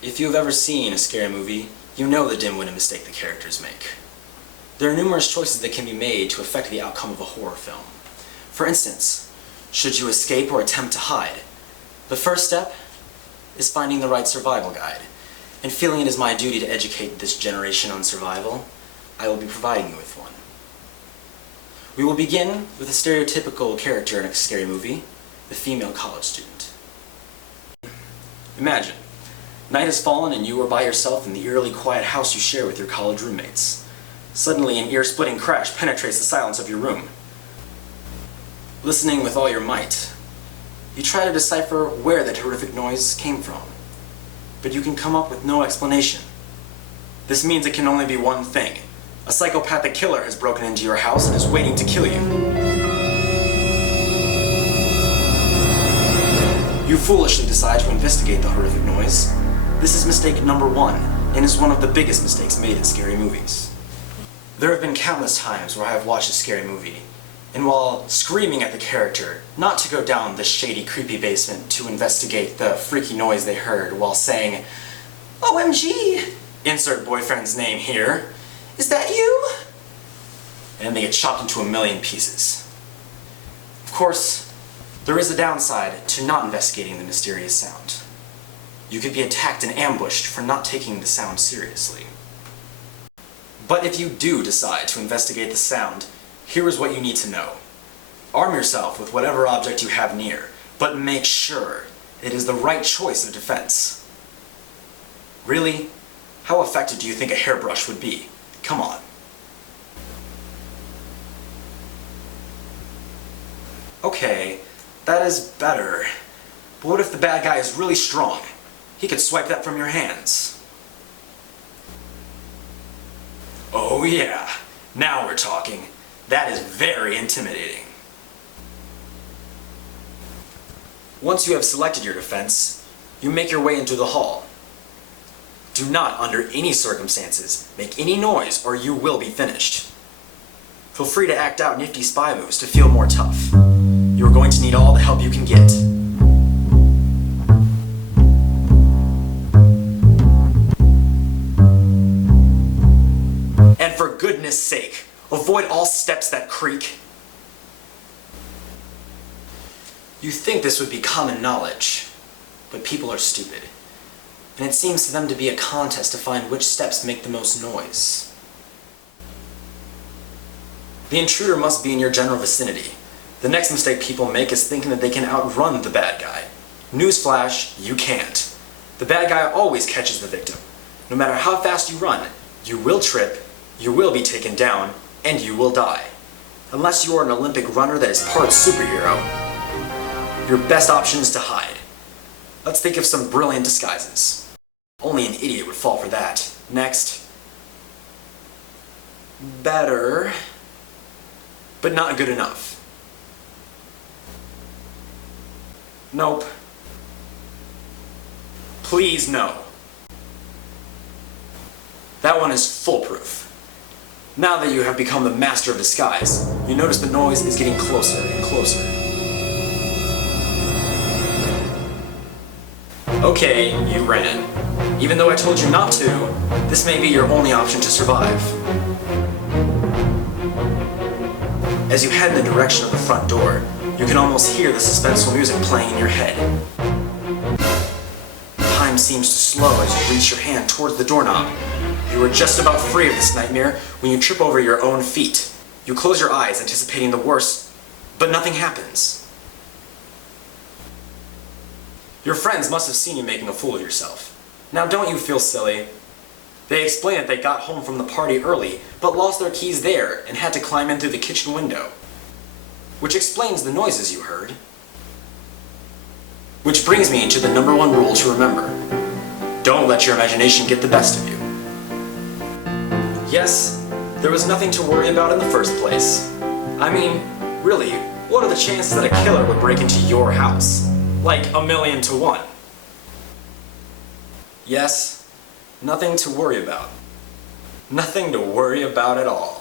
If you have ever seen a scary movie, you know the dim-witted mistake the characters make. There are numerous choices that can be made to affect the outcome of a horror film. For instance, should you escape or attempt to hide? The first step is finding the right survival guide, and feeling it is my duty to educate this generation on survival, I will be providing you with one. We will begin with a stereotypical character in a scary movie, the female college student. Imagine, night has fallen and you are by yourself in the eerily quiet house you share with your college roommates. Suddenly, an ear-splitting crash penetrates the silence of your room. Listening with all your might, you try to decipher where that horrific noise came from, but you can come up with no explanation. This means it can only be one thing. A psychopathic killer has broken into your house and is waiting to kill you. You foolishly decide to investigate the horrific noise. This is mistake number 1, and is one of the biggest mistakes made in scary movies. There have been countless times where I have watched a scary movie, and while screaming at the character not to go down the shady, creepy basement to investigate the freaky noise they heard while saying, "OMG, insert boyfriend's name here, is that you?" And they get chopped into a million pieces. Of course, there is a downside to not investigating the mysterious sound. You could be attacked and ambushed for not taking the sound seriously. But if you do decide to investigate the sound, here is what you need to know. Arm yourself with whatever object you have near, but make sure it is the right choice of defense. Really? How effective do you think a hairbrush would be? Come on. Okay, that is better. But what if the bad guy is really strong? He could swipe that from your hands. Oh yeah, now we're talking. That is very intimidating. Once you have selected your defense, you make your way into the hall. Do not, under any circumstances, make any noise or you will be finished. Feel free to act out nifty spy moves to feel more tough. You are going to need all the help you can get. And for goodness sake, avoid all steps that creak. You think this would be common knowledge, but people are stupid. And it seems to them to be a contest to find which steps make the most noise. The intruder must be in your general vicinity. The next mistake people make is thinking that they can outrun the bad guy. Newsflash, you can't. The bad guy always catches the victim. No matter how fast you run, you will trip, you will be taken down, and you will die. Unless you are an Olympic runner that is part superhero, your best option is to hide. Let's think of some brilliant disguises. Only an idiot would fall for that. Next. Better, but not good enough. Nope. Please no. That one is foolproof. Now that you have become the master of disguise, you notice the noise is getting closer and closer. Okay, you ran. Even though I told you not to, this may be your only option to survive. As you head in the direction of the front door, you can almost hear the suspenseful music playing in your head. Time seems to slow as you reach your hand towards the doorknob. You are just about free of this nightmare when you trip over your own feet. You close your eyes, anticipating the worst, but nothing happens. Your friends must have seen you making a fool of yourself. Now don't you feel silly? They explain that they got home from the party early, but lost their keys there and had to climb in through the kitchen window. Which explains the noises you heard. Which brings me to the #1 rule to remember. Don't let your imagination get the best of you. Yes, there was nothing to worry about in the first place. I mean, really, what are the chances that a killer would break into your house? Like 1,000,000 to 1. Yes, nothing to worry about. Nothing to worry about at all.